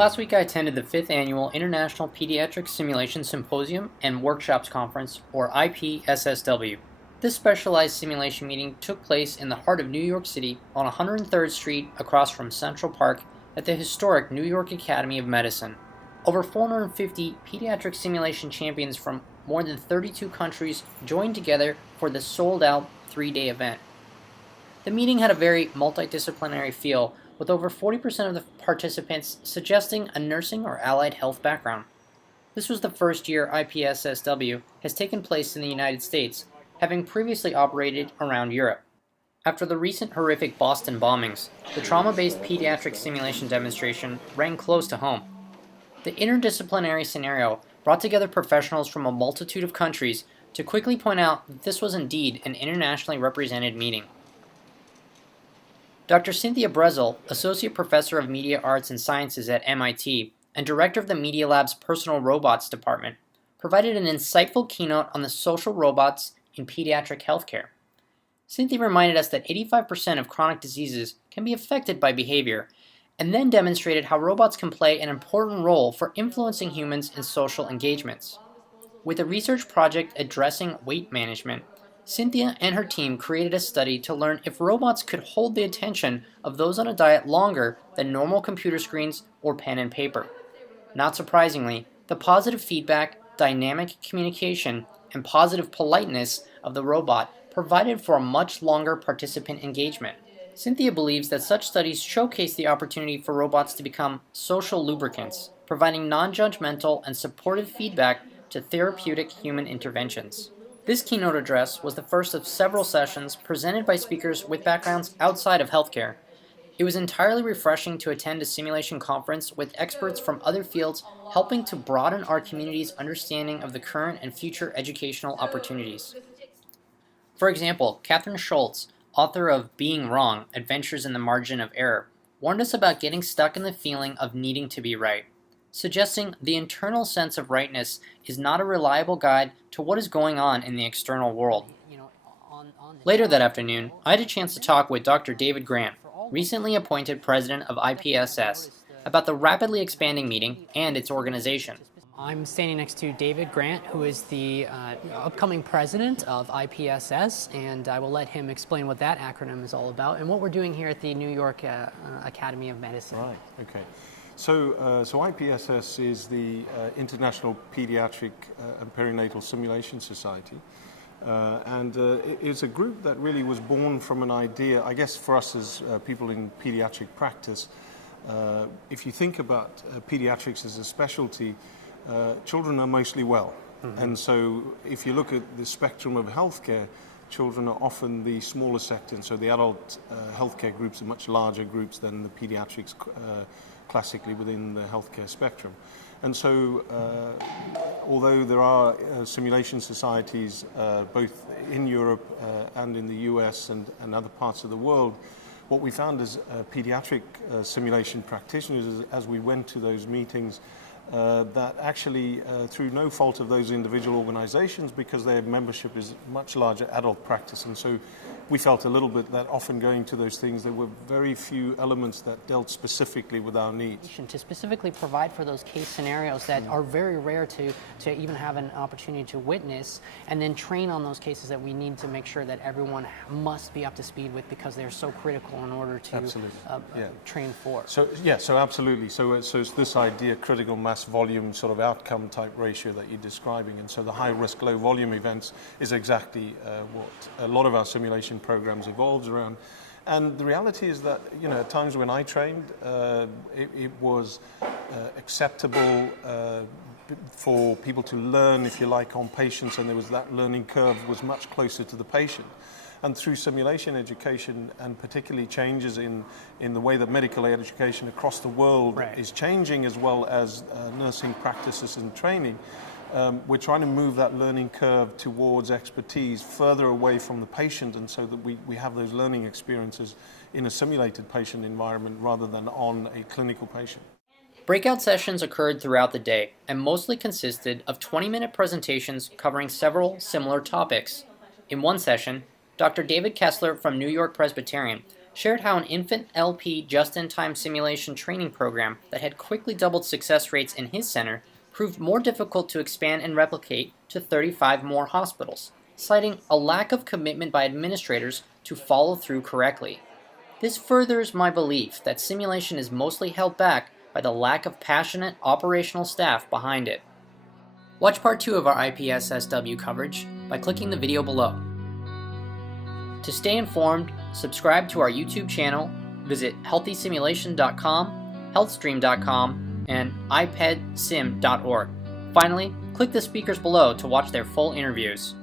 Last week I attended the 5th Annual International Pediatric Simulation Symposium and Workshops Conference, or IPSSW. This specialized simulation meeting took place in the heart of New York City on 103rd Street across from Central Park at the historic New York Academy of Medicine. Over 450 pediatric simulation champions from more than 32 countries joined together for the sold-out 3-day event. The meeting had a very multidisciplinary feel, with over 40% of the participants suggesting a nursing or allied health background. This was the first year IPSSW has taken place in the United States, having previously operated around Europe. After the recent horrific Boston bombings, the trauma-based pediatric simulation demonstration rang close to home. The interdisciplinary scenario brought together professionals from a multitude of countries to quickly point out that this was indeed an internationally represented meeting. Dr. Cynthia Brezel, Associate Professor of Media Arts and Sciences at MIT and Director of the Media Lab's Personal Robots Department, provided an insightful keynote on the social robots in pediatric healthcare. Cynthia reminded us that 85% of chronic diseases can be affected by behavior, and then demonstrated how robots can play an important role for influencing humans in social engagements. With a research project addressing weight management, Cynthia and her team created a study to learn if robots could hold the attention of those on a diet longer than normal computer screens or pen and paper. Not surprisingly, the positive feedback, dynamic communication, and positive politeness of the robot provided for a much longer participant engagement. Cynthia believes that such studies showcase the opportunity for robots to become social lubricants, providing non-judgmental and supportive feedback to therapeutic human interventions. This keynote address was the first of several sessions presented by speakers with backgrounds outside of healthcare. It was entirely refreshing to attend a simulation conference with experts from other fields helping to broaden our community's understanding of the current and future educational opportunities. For example, Catherine Schultz, author of Being Wrong, Adventures in the Margin of Error, warned us about getting stuck in the feeling of needing to be right, suggesting the internal sense of rightness is not a reliable guide to what is going on in the external world. Later that afternoon, I had a chance to talk with Dr. David Grant, recently appointed president of IPSS, about the rapidly expanding meeting and its organization. I'm standing next to David Grant, who is the upcoming president of IPSS, and I will let him explain what that acronym is all about and what we're doing here at the New York Academy of Medicine. Right, okay. So IPSS is the International Pediatric and Perinatal Simulation Society. And it's a group that really was born from an idea, I guess for us as people in pediatric practice, if you think about pediatrics as a specialty, children are mostly well. Mm-hmm. And so if you look at the spectrum of healthcare, children are often the smaller sector, and so the adult healthcare groups are much larger groups than the pediatrics classically within the healthcare spectrum. And so although there are simulation societies both in Europe and in the US and other parts of the world, what we found as pediatric simulation practitioners is, as we went to those meetings, that actually through no fault of those individual organizations, because their membership is much larger adult practice, and so we felt a little bit that often going to those things there were very few elements that dealt specifically with our needs. To specifically provide for those case scenarios that are very rare to even have an opportunity to witness, and then train on those cases that we need to make sure that everyone must be up to speed with, because they're so critical in order to train for. So absolutely. So it's this idea, critical mass volume sort of outcome type ratio that you're describing, and so the high risk, low volume events is exactly what a lot of our simulation programs evolves around. And the reality is that, at times when I trained, it was acceptable for people to learn, if you like, on patients, and there was that learning curve was much closer to the patient. And through simulation education, and particularly changes in the way that medical education across the world is changing, as well as nursing practices and training, we're trying to move that learning curve towards expertise further away from the patient, and so that we have those learning experiences in a simulated patient environment rather than on a clinical patient. Breakout sessions occurred throughout the day and mostly consisted of 20-minute presentations covering several similar topics. In one session, Dr. David Kessler from New York Presbyterian shared how an infant LP just-in-time simulation training program that had quickly doubled success rates in his center proved more difficult to expand and replicate to 35 more hospitals, citing a lack of commitment by administrators to follow through correctly. This furthers my belief that simulation is mostly held back by the lack of passionate operational staff behind it. Watch part 2 of our IPSSW coverage by clicking the video below. To stay informed, subscribe to our YouTube channel, visit healthysimulation.com, healthstream.com, and ipedsim.org. Finally, click the speakers below to watch their full interviews.